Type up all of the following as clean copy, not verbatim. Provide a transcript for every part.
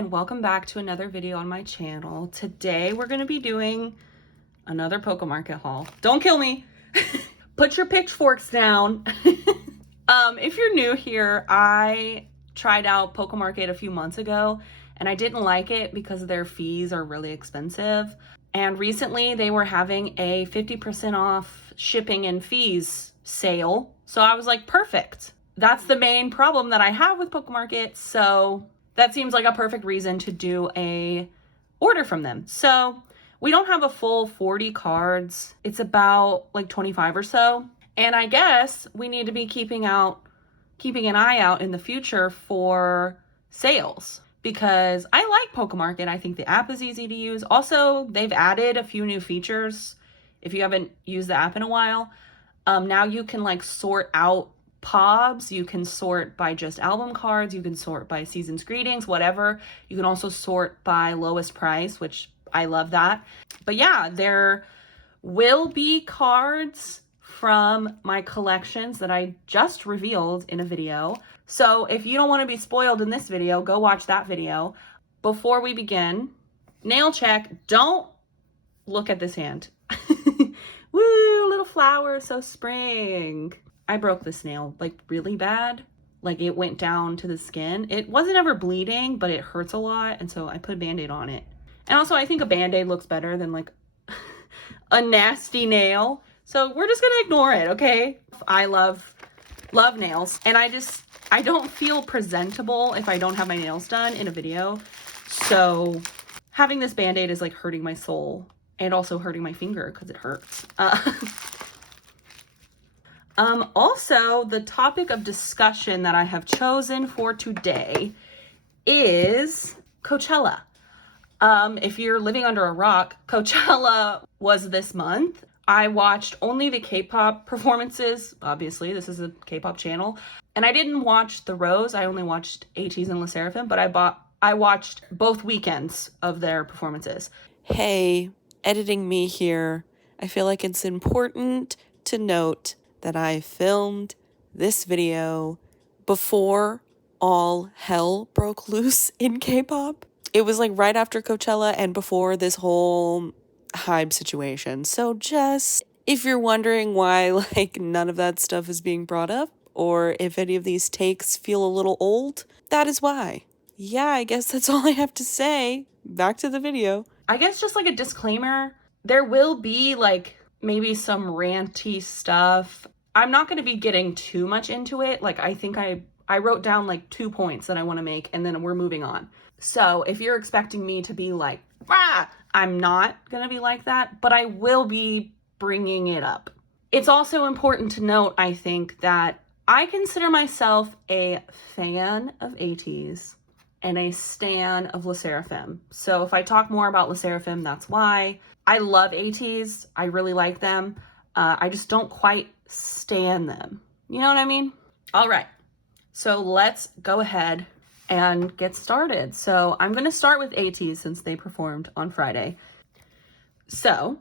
and welcome back to another video on my channel. Today we're going to be doing another pocamarket haul. Don't kill me. Put your pitchforks down. If you're new here, I tried out pocamarket a few months ago and I didn't like it because their fees are really expensive. And recently they were having a 50% off shipping and fees sale. So I was like, perfect. That's the main problem that I have with pocamarket. So that seems like a perfect reason to do a order from them. So we don't have a full 40 cards. It's about like 25 or so. And I guess we need to be keeping an eye out in the future for sales because I like pocamarket. I think the app is easy to use. Also, they've added a few new features. If you haven't used the app in a while, now you can like sort out POBs. You can sort by just album cards. You can sort by season's greetings, whatever. You can also sort by lowest price, which I love that. But yeah, there will be cards from my collections that I just revealed in a video. So if you don't want to be spoiled in this video, go watch that video. Before we begin, nail check. Don't look at this hand. Woo, little flower, so spring. I broke this nail like really bad. Like it went down to the skin. It wasn't ever bleeding, but it hurts a lot. And so I put a Band-Aid on it. And also I think a Band-Aid looks better than like a nasty nail. So we're just gonna ignore it, okay? I love nails. And I don't feel presentable if I don't have my nails done in a video. So having this Band-Aid is like hurting my soul and also hurting my finger because it hurts. Also, the topic of discussion that I have chosen for today is Coachella. If you're living under a rock, Coachella was this month. I watched only the K-pop performances. Obviously, this is a K-pop channel. And I didn't watch the Rose. I only watched ATEEZ and LE SSERAFIM, but I watched both weekends of their performances. Hey, editing me here. I feel like it's important to note that I filmed this video before all hell broke loose in K-pop. It was like right after Coachella and before this whole hype situation. So just if you're wondering why like none of that stuff is being brought up or if any of these takes feel a little old, that is why. Yeah, I guess that's all I have to say. Back to the video. I guess just like a disclaimer, there will be like maybe some ranty stuff. I'm not going to be getting too much into it. Like I think I wrote down like 2 points that I want to make and then we're moving on. So if you're expecting me to be like, rah, I'm not going to be like that, but I will be bringing it up. It's also important to note, I think, that I consider myself a fan of ATEEZ and a stan of LE SSERAFIM. So if I talk more about LE SSERAFIM, that's why. I love ATEEZ. I really like them. I just don't quite stan them. You know what I mean? All right. So let's go ahead and get started. So I'm going to start with ATEEZ since they performed on Friday. So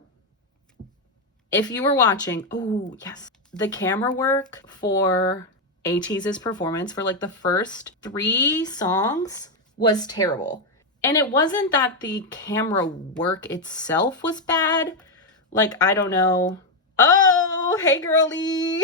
if you were watching, oh yes, the camera work for ATEEZ's performance for like the first 3 songs was terrible. And it wasn't that the camera work itself was bad. Like, I don't know. Oh, hey girly.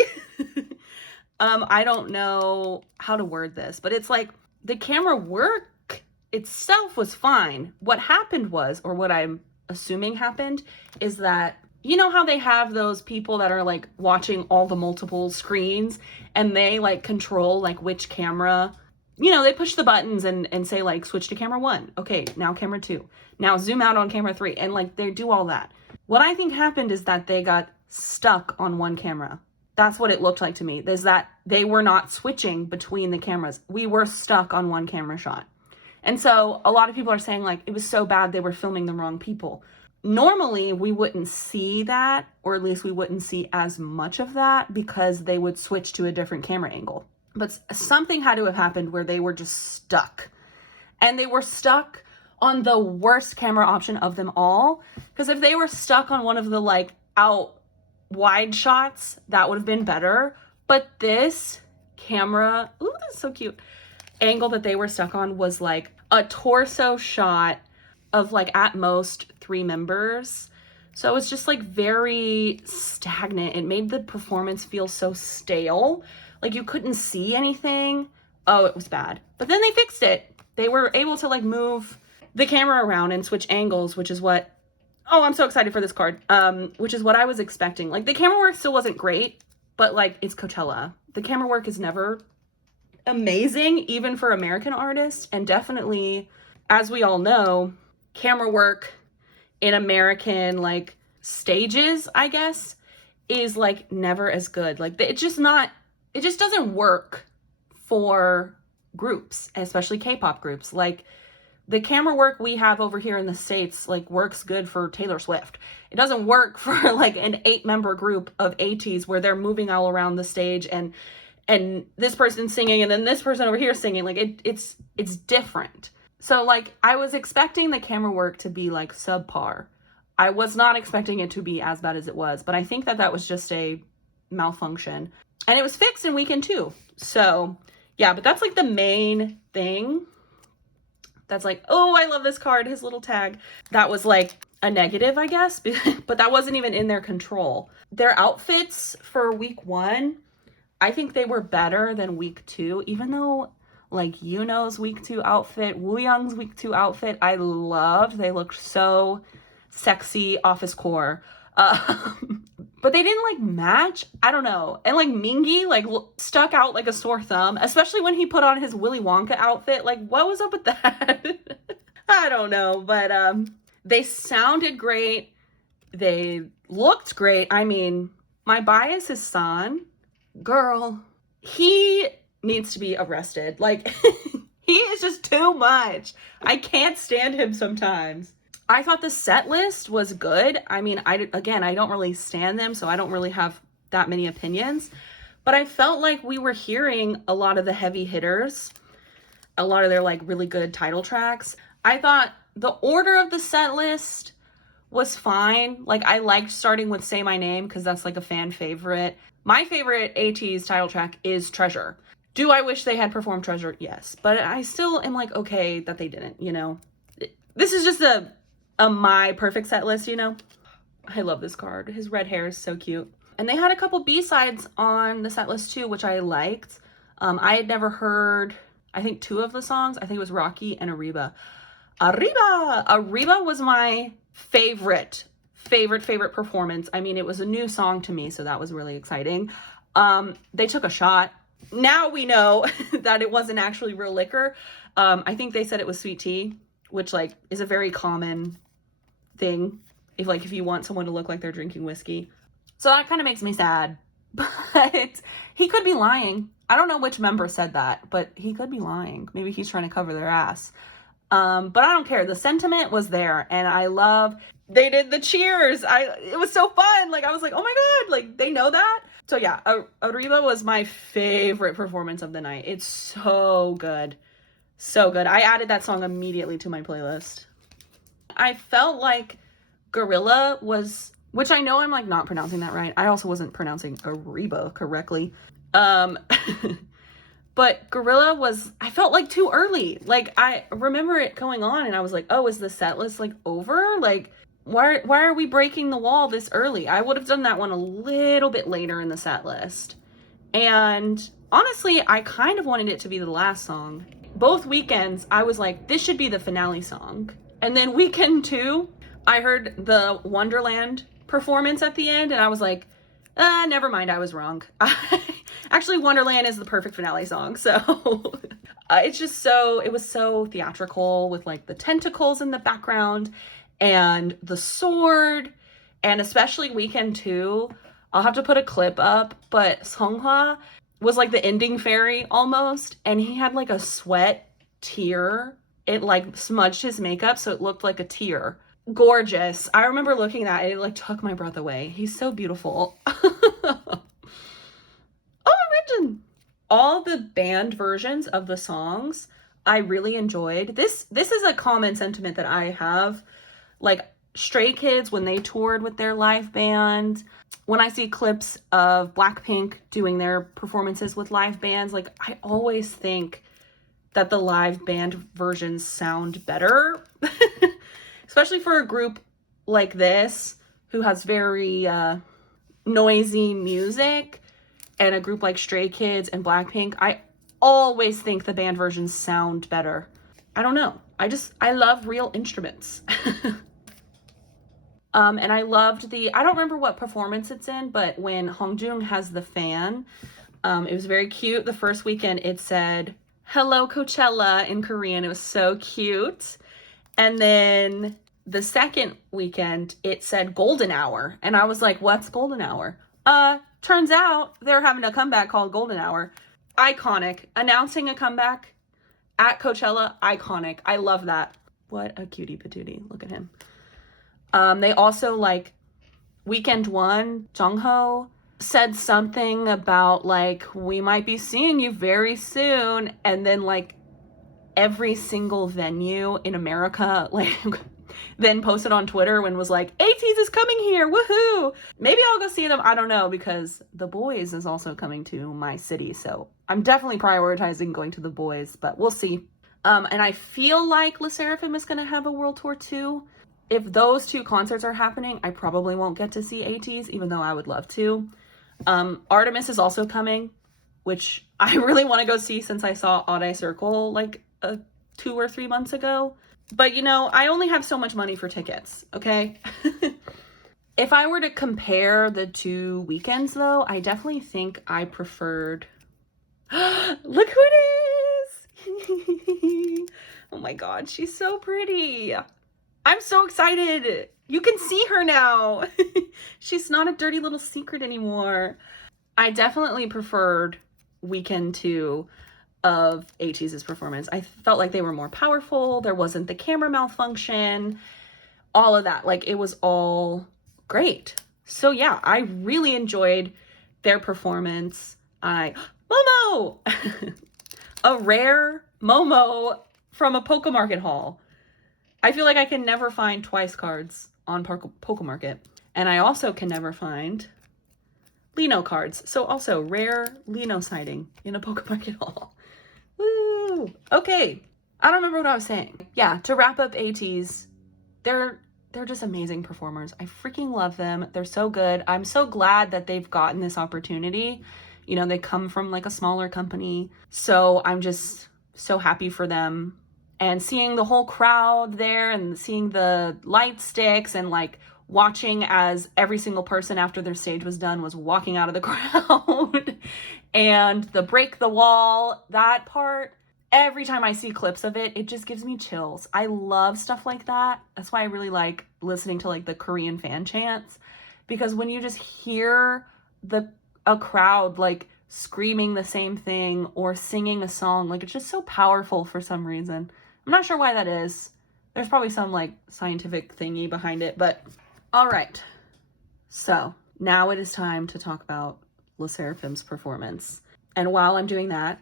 I don't know how to word this, but it's like the camera work itself was fine. What happened was, or what I'm assuming happened, is that you know how they have those people that are like watching all the multiple screens and they like control like which camera, you know, they push the buttons and say like switch to camera 1. Okay, now camera 2. Now zoom out on camera 3. And like they do all that. What I think happened is that they got stuck on one camera. That's what it looked like to me, is that they were not switching between the cameras. We were stuck on one camera shot. And so a lot of people are saying like it was so bad they were filming the wrong people. Normally we wouldn't see that, or at least we wouldn't see as much of that because they would switch to a different camera angle. But something had to have happened where they were just stuck. And they were stuck on the worst camera option of them all. Because if they were stuck on one of the like out wide shots, that would have been better. But this camera, ooh, that's so cute. angle that they were stuck on was like a torso shot of like at most 3 members. So it was just like very stagnant. It made the performance feel so stale. Like you couldn't see anything. Oh, it was bad. But then they fixed it. They were able to like move the camera around and switch angles, which is what, oh, I'm so excited for this card. Which is what I was expecting. Like the camera work still wasn't great, but like it's Coachella. The camera work is never amazing, even for American artists. And definitely, as we all know, camera work in American like stages, I guess, is like never as good. Like it just doesn't work for groups, especially K-pop groups. Like the camera work we have over here in the States like works good for Taylor Swift. It doesn't work for like an 8-member group of ATs where they're moving all around the stage and this person's singing and then this person over here singing. Like it's different. So like I was expecting the camera work to be like subpar. I was not expecting it to be as bad as it was, but I think that was just a malfunction. And it was fixed in weekend 2. So yeah, but that's like the main thing. That's like, oh, I love this card, his little tag. That was like a negative, I guess, but that wasn't even in their control. Their outfits for week 1, I think they were better than week 2, even though like Yuno's week 2 outfit, Wooyoung's week 2 outfit, I loved. They looked so sexy, office core. But they didn't like match. I don't know. And like Mingi like stuck out like a sore thumb, especially when he put on his Willy Wonka outfit. Like what was up with that? I don't know, but they sounded great. They looked great. I mean, my bias is San. Girl, he needs to be arrested. Like he is just too much. I can't stand him sometimes. I thought the set list was good. I mean, I don't really stan them, so I don't really have that many opinions. But I felt like we were hearing a lot of the heavy hitters, a lot of their like really good title tracks. I thought the order of the set list was fine. Like I liked starting with Say My Name because that's like a fan favorite. My favorite AT's title track is Treasure. Do I wish they had performed Treasure? Yes. But I still am like, okay that they didn't, you know. This is just a my perfect set list, you know. I love this card. His red hair is so cute. And they had a couple B-sides on the set list too, which I liked. I had never heard, I think 2 of the songs. I think it was Rocky and Arriba. Arriba was my favorite performance. I mean, it was a new song to me, so that was really exciting. They took a shot. Now we know that it wasn't actually real liquor. I think they said it was sweet tea, which like is a very common thing if you want someone to look like they're drinking whiskey. So that kind of makes me sad. But he could be lying. I don't know which member said that, but he could be lying. Maybe he's trying to cover their ass. But I don't care. The sentiment was there, and I love they did the cheers. It was so fun. Like I was like, oh my god, like they know that. So yeah, Arriba was my favorite performance of the night. It's so good. So good. I added that song immediately to my playlist. I felt like Gorilla was, which I know I'm like not pronouncing that right. I also wasn't pronouncing Arriba correctly. But Gorilla was, I felt like too early. Like I remember it going on and I was like, oh, is the set list like over? Like why are we breaking the wall this early? I would have done that one a little bit later in the set list. And honestly, I kind of wanted it to be the last song. Both weekends, I was like, this should be the finale song. And then weekend 2, I heard the Wonderland performance at the end, and I was like, never mind, I was wrong. Actually, Wonderland is the perfect finale song, so it's just it was so theatrical with like the tentacles in the background and the sword, and especially weekend 2. I'll have to put a clip up, but Songhwa was like the ending fairy almost, and he had like a sweat tear. It like smudged his makeup so it looked like a tear. Gorgeous. I remember looking at it, it like took my breath away. He's so beautiful. Oh, Origin! All the band versions of the songs I really enjoyed. This is a common sentiment that I have. Like Stray Kids, when they toured with their live band, when I see clips of Blackpink doing their performances with live bands, like I always think that the live band versions sound better, especially for a group like this who has very noisy music, and a group like Stray Kids and Blackpink. I always think the band versions sound better. I don't know. I love real instruments. And I loved I don't remember what performance it's in, but when Hongjoong has the fan, it was very cute. The first weekend it said, "Hello Coachella" in Korean. It was so cute. And then the second weekend it said Golden Hour. And I was like, what's Golden Hour? Turns out they're having a comeback called Golden Hour. Iconic. Announcing a comeback at Coachella, iconic. I love that. What a cutie patootie. Look at him. They also, like, weekend one, Jungho said something about, like, we might be seeing you very soon. And then, like, every single venue in America, like, then posted on Twitter when was like, ATEEZ is coming here, woohoo! Maybe I'll go see them, I don't know, because The Boys is also coming to my city, so I'm definitely prioritizing going to The Boys, but we'll see. And I feel like LE SSERAFIM is going to have a world tour too. If those two concerts are happening, I probably won't get to see ATEEZ, even though I would love to. Artemis is also coming, which I really want to go see since I saw Odd Eye Circle like 2 or 3 months ago. But, you know, I only have so much money for tickets, okay? If I were to compare the 2 weekends, though, I definitely think I preferred... Look who it is! Oh my god, she's so pretty. I'm so excited. You can see her now. She's not a dirty little secret anymore. I definitely preferred weekend 2 of ATEEZ's performance. I felt like they were more powerful. There wasn't the camera malfunction, all of that. Like, it was all great. So yeah, I really enjoyed their performance. Momo! A rare Momo from a pocamarket haul. I feel like I can never find twice cards on pocamarket. And I also can never find Lino cards. So also rare Lino sighting in a pocamarket haul. Woo! Okay, I don't remember what I was saying. Yeah, to wrap up ATEEZ, they're just amazing performers. I freaking love them. They're so good. I'm so glad that they've gotten this opportunity. You know, they come from like a smaller company. So I'm just so happy for them. And seeing the whole crowd there and seeing the light sticks and like watching as every single person after their stage was done was walking out of the crowd. And the break the wall, that part, every time I see clips of it, it just gives me chills. I love stuff like that. That's why I really like listening to like the Korean fan chants, because when you just hear a crowd like screaming the same thing or singing a song, like it's just so powerful for some reason. I'm not sure why that is. There's probably some like scientific thingy behind it, but all right. So now it is time to talk about LE SSERAFIM's performance. And while I'm doing that,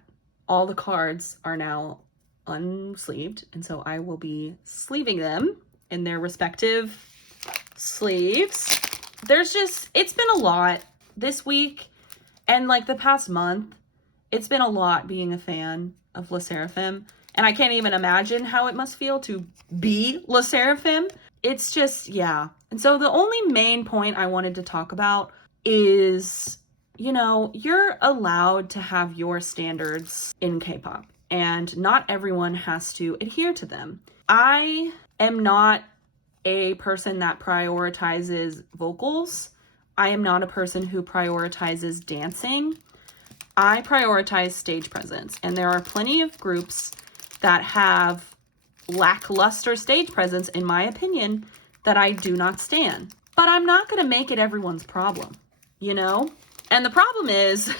all the cards are now unsleeved, and so I will be sleeving them in their respective sleeves. It's been a lot this week, and like the past month, it's been a lot being a fan of LE SSERAFIM, and I can't even imagine how it must feel to be LE SSERAFIM. It's just, yeah. And so the only main point I wanted to talk about is, you know, you're allowed to have your standards in K-pop, and not everyone has to adhere to them. I am not a person that prioritizes vocals. I am not a person who prioritizes dancing. I prioritize stage presence, and there are plenty of groups that have lackluster stage presence, in my opinion, that I do not stan. But I'm not going to make it everyone's problem, you know? And the problem is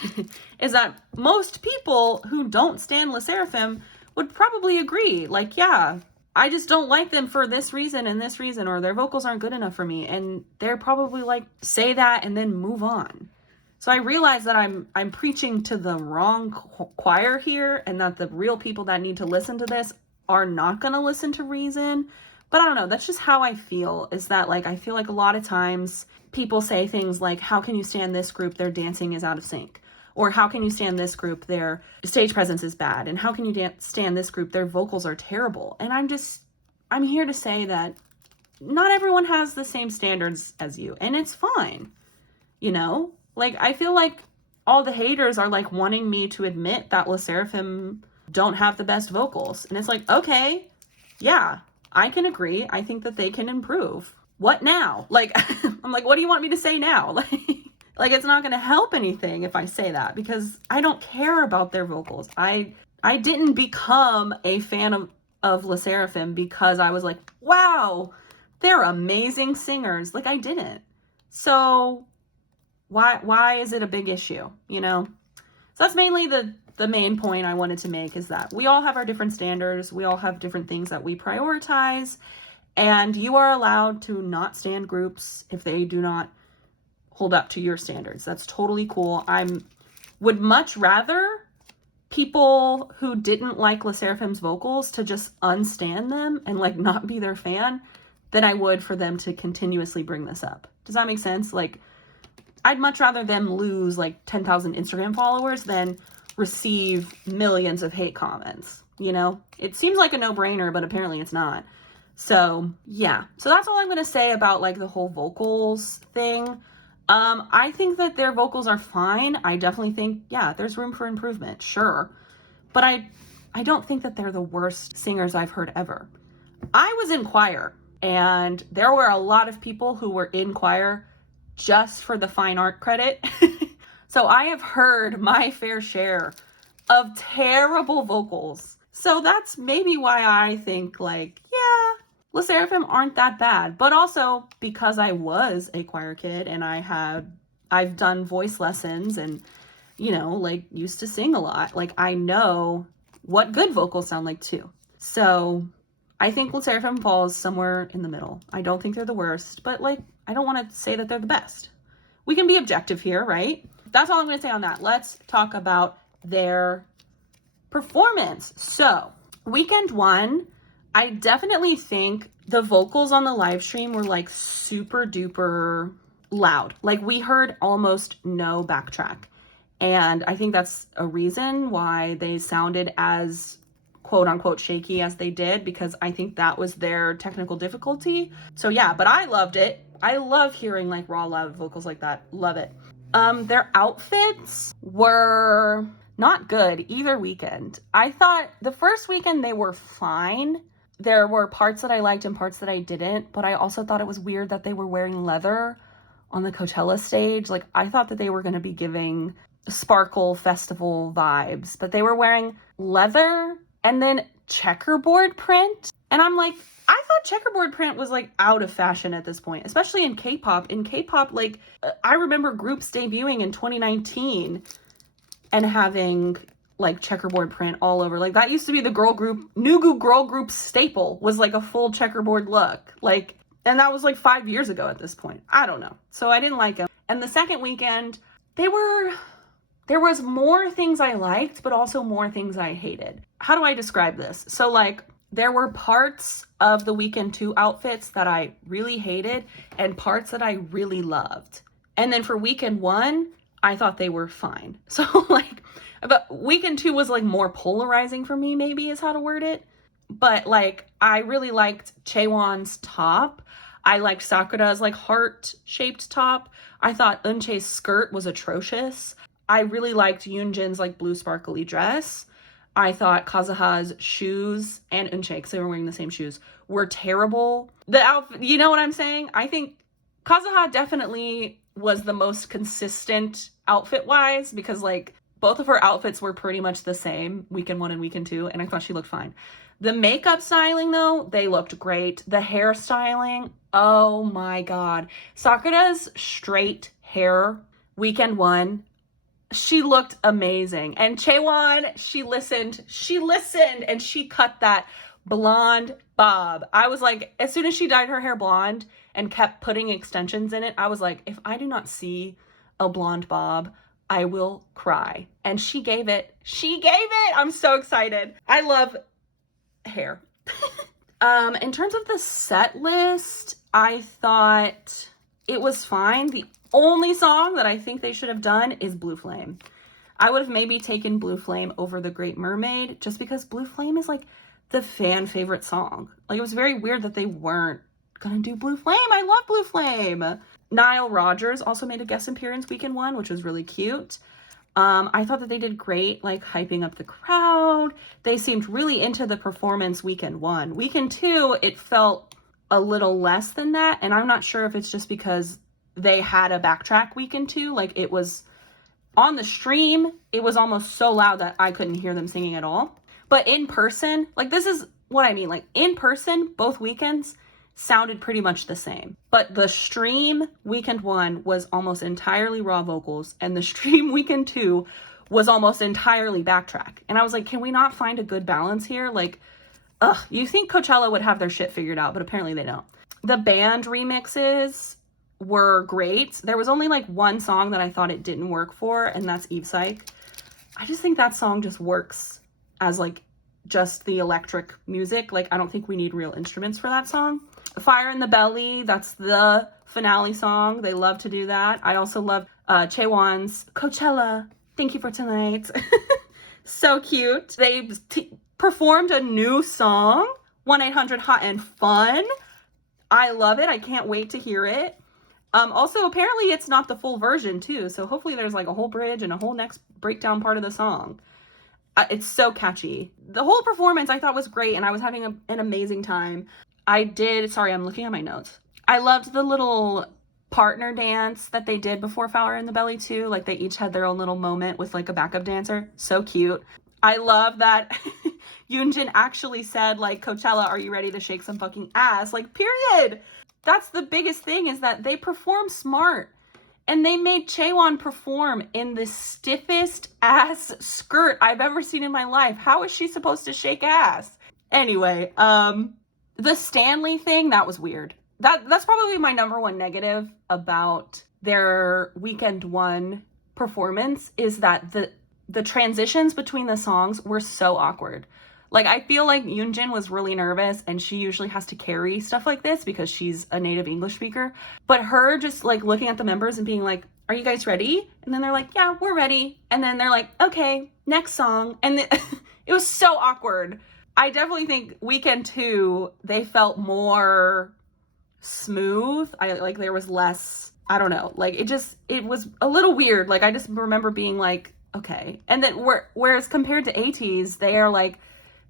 that most people who don't stan LE SSERAFIM would probably agree. Like, yeah, I just don't like them for this reason and this reason, or their vocals aren't good enough for me. And they're probably like, say that and then move on. So I realize that I'm preaching to the wrong choir here, and that the real people that need to listen to this are not going to listen to reason. But I don't know, that's just how I feel, is that like, I feel like a lot of times people say things like, how can you stand this group? Their dancing is out of sync. Or how can you stand this group? Their stage presence is bad. And how can you stand this group? Their vocals are terrible. And I'm here to say that not everyone has the same standards as you, and it's fine. You know, like, I feel like all the haters are like wanting me to admit that LE SSERAFIM don't have the best vocals. And it's like, okay, yeah, I can agree. I think that they can improve. What now? Like, I'm like, what do you want me to say now? Like it's not going to help anything if I say that, because I don't care about their vocals. I didn't become a fan of LE SSERAFIM because I was like, wow, they're amazing singers. Like, I didn't. So why is it a big issue, you know? So that's mainly the main point I wanted to make, is that we all have our different standards. We all have different things that we prioritize, and you are allowed to not stand groups if they do not hold up to your standards. That's totally cool. Would much rather people who didn't like LE SSERAFIM's vocals to just unstand them and like not be their fan than I would for them to continuously bring this up. Does that make sense? Like, I'd much rather them lose like 10,000 Instagram followers than receive millions of hate comments, you know? It seems like a no-brainer, but apparently it's not. So yeah, so that's all I'm going to say about like the whole vocals thing. I think that their vocals are fine. I definitely think, yeah, there's room for improvement, sure. But I don't think that they're the worst singers I've heard ever. I was in choir, and there were a lot of people who were in choir just for the fine art credit. So I have heard my fair share of terrible vocals. So that's maybe why I think like, yeah, LE SSERAFIM aren't that bad. But also because I was a choir kid and I've done voice lessons and, you know, like used to sing a lot. Like, I know what good vocals sound like too. So I think LE SSERAFIM falls somewhere in the middle. I don't think they're the worst, but like, I don't want to say that they're the best. We can be objective here, right? That's all I'm going to say on that. Let's talk about their performance. So weekend one, I definitely think the vocals on the live stream were like super duper loud. Like, we heard almost no backtrack. And I think that's a reason why they sounded as quote unquote shaky as they did, because I think that was their technical difficulty. So yeah, but I loved it. I love hearing like raw loud vocals like that. Love it. Their outfits were not good either weekend. I thought the first weekend they were fine. There were parts that I liked and parts that I didn't, but I also thought it was weird that they were wearing leather on the Coachella stage. Like, I thought that they were going to be giving Sparkle Festival vibes, but they were wearing leather and then checkerboard print. And I'm like, I thought checkerboard print was like out of fashion at this point, especially in K-pop. In K-pop, like, I remember groups debuting in 2019 and having like checkerboard print all over. Like, that used to be the new girl group staple, was like a full checkerboard look. Like, and that was like 5 years ago at this point. I don't know. So I didn't like them. And the second weekend, there was more things I liked, but also more things I hated. How do I describe this? So like, there were parts of the weekend 2 outfits that I really hated and parts that I really loved. And then for weekend 1, I thought they were fine. So like, but weekend 2 was like more polarizing for me, maybe is how to word it. But like, I really liked Chaewon's top. I liked Sakura's like heart-shaped top. I thought Eunchae's skirt was atrocious. I really liked Yoonjin's like blue sparkly dress. I thought Kazuha's shoes and Eunchae, because they were wearing the same shoes, were terrible. The outfit, you know what I'm saying? I think Kazuha definitely was the most consistent outfit-wise, because like both of her outfits were pretty much the same, weekend 1 and weekend 2, and I thought she looked fine. The makeup styling though, they looked great. The hairstyling, oh my god. Sakura's straight hair, weekend 1, she looked amazing. And Chaewon, she listened and she cut that blonde bob. I was like, as soon as she dyed her hair blonde and kept putting extensions in it, I was like, if I do not see a blonde bob, I will cry. And she gave it. I'm so excited. I love hair. In terms of the set list, I thought it was fine. The only song that I think they should have done is Blue Flame. I would have maybe taken Blue Flame over The Great Mermaid just because Blue Flame is like the fan favorite song. Like, it was very weird that they weren't gonna do Blue Flame. I love Blue Flame. Nile Rodgers also made a guest appearance weekend one, which was really cute. I thought that they did great, like hyping up the crowd. They seemed really into the performance weekend one. Weekend two, it felt a little less than that. And I'm not sure if it's just because they had a backtrack weekend two. Like, it was on the stream, it was almost so loud that I couldn't hear them singing at all. But in person, like, this is what I mean. Like, in person, both weekends sounded pretty much the same. But the stream weekend one was almost entirely raw vocals, and the stream weekend two was almost entirely backtrack. And I was like, can we not find a good balance here? Like, you think Coachella would have their shit figured out, but apparently they don't. The band remixes were great. There was only like one song that I thought it didn't work for, and that's Eve Psych. I just think that song just works as like just the electric music. Like, I don't think we need real instruments for that song. Fire in the Belly, that's the finale song. They love to do that. I also love Chaewon's Coachella, Thank You for Tonight. So cute. They performed a new song, 1-800-HOT and Fun. I love it. I can't wait to hear it. Also, apparently it's not the full version too, so hopefully there's like a whole bridge and a whole next breakdown part of the song. It's so catchy. The whole performance I thought was great, and I was having an amazing time. Sorry, I'm looking at my notes. I loved the little partner dance that they did before Fire in the Belly too. Like, they each had their own little moment with like a backup dancer. So cute. I love that Yoonjin actually said, like, Coachella, are you ready to shake some fucking ass? Like, period. That's the biggest thing, is that they perform smart. And they made Chaewon perform in the stiffest ass skirt I've ever seen in my life. How is she supposed to shake ass? Anyway, the Stanley thing, that was weird. That's probably my number one negative about their weekend one performance, is that the transitions between the songs were so awkward. Like, I feel like Yoonjin was really nervous, and she usually has to carry stuff like this because she's a native English speaker. But her just like looking at the members and being like, are you guys ready? And then they're like, yeah, we're ready. And then they're like, okay, next song. And it was so awkward. I definitely think weekend two, they felt more smooth. Like, there was less, I don't know, like, it was a little weird. Like, I just remember being like, okay. And then whereas compared to ATEEZ, they are like,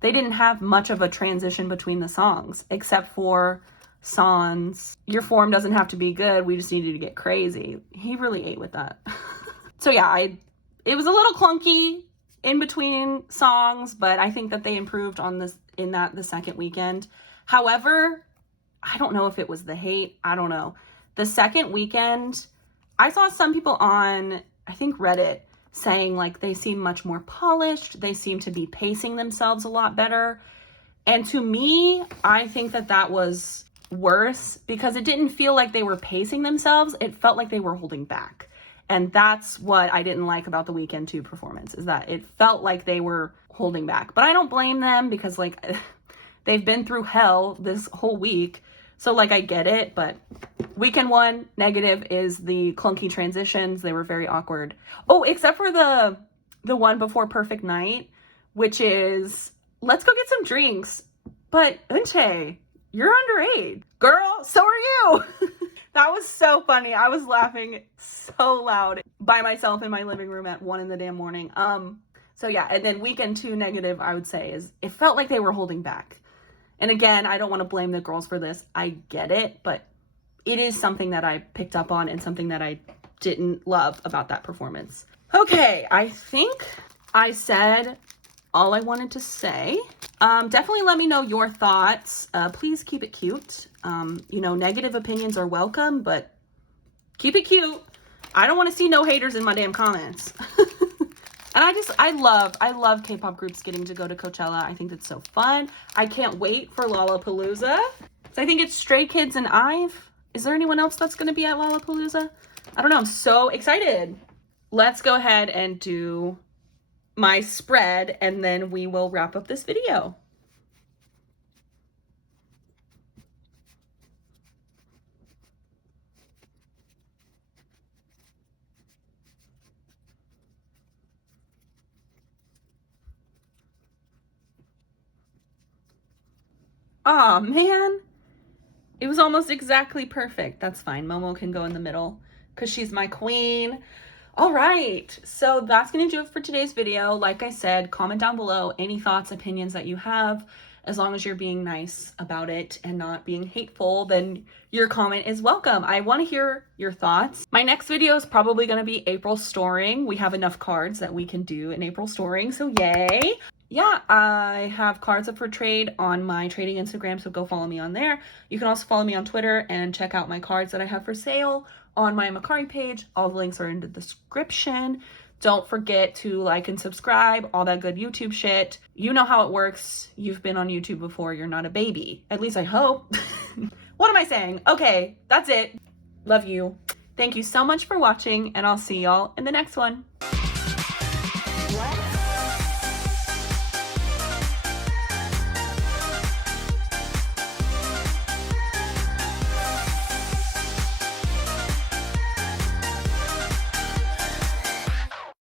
they didn't have much of a transition between the songs, except for San's Your Form Doesn't Have to Be Good, We Just Need You to Get Crazy. He really ate with that. So yeah, it was a little clunky in between songs, but I think that they improved on this the second weekend. However, I don't know if it was the hate. I don't know. The second weekend, I saw some people on, I think, Reddit saying like they seem much more polished. They seem to be pacing themselves a lot better. And to me, I think that was worse because it didn't feel like they were pacing themselves. It felt like they were holding back. And that's what I didn't like about the weekend two performance, is that it felt like they were holding back. But I don't blame them because like they've been through hell this whole week. So like, I get it, but weekend one, negative is the clunky transitions. They were very awkward. Oh, except for the one before Perfect Night, which is, let's go get some drinks. But Eunchae, you're underage. Girl, so are you. That was so funny. I was laughing so loud by myself in my living room at 1 in the damn morning. So yeah, and then weekend two, negative, I would say, is it felt like they were holding back. And again, I don't want to blame the girls for this. I get it, but it is something that I picked up on and something that I didn't love about that performance. Okay, I think I said all I wanted to say. Definitely let me know your thoughts. Please keep it cute. Negative opinions are welcome, but keep it cute. I don't want to see no haters in my damn comments. And I love K-pop groups getting to go to Coachella. I think it's so fun. I can't wait for Lollapalooza. So I think it's Stray Kids and IVE. Is there anyone else that's going to be at Lollapalooza? I don't know. I'm so excited. Let's go ahead and do my spread, and then we will wrap up this video. Aw, man. It was almost exactly perfect. That's fine. Momo can go in the middle because she's my queen. All right, so that's gonna do it for today's video. Like I said, comment down below any thoughts, opinions that you have. As long as you're being nice about it and not being hateful, then your comment is welcome. I want to hear your thoughts. My next video is probably going to be April storing. We have enough cards that we can do in April storing, so yay. Yeah, I have cards up for trade on my trading Instagram, so go follow me on there. You can also follow me on Twitter and check out my cards that I have for sale on my Macari page. All the links are in the description. Don't forget to like and subscribe, all that good YouTube shit. You know how it works. You've been on YouTube before. You're not a baby. At least I hope. What am I saying? Okay, that's it. Love you. Thank you so much for watching, and I'll see y'all in the next one.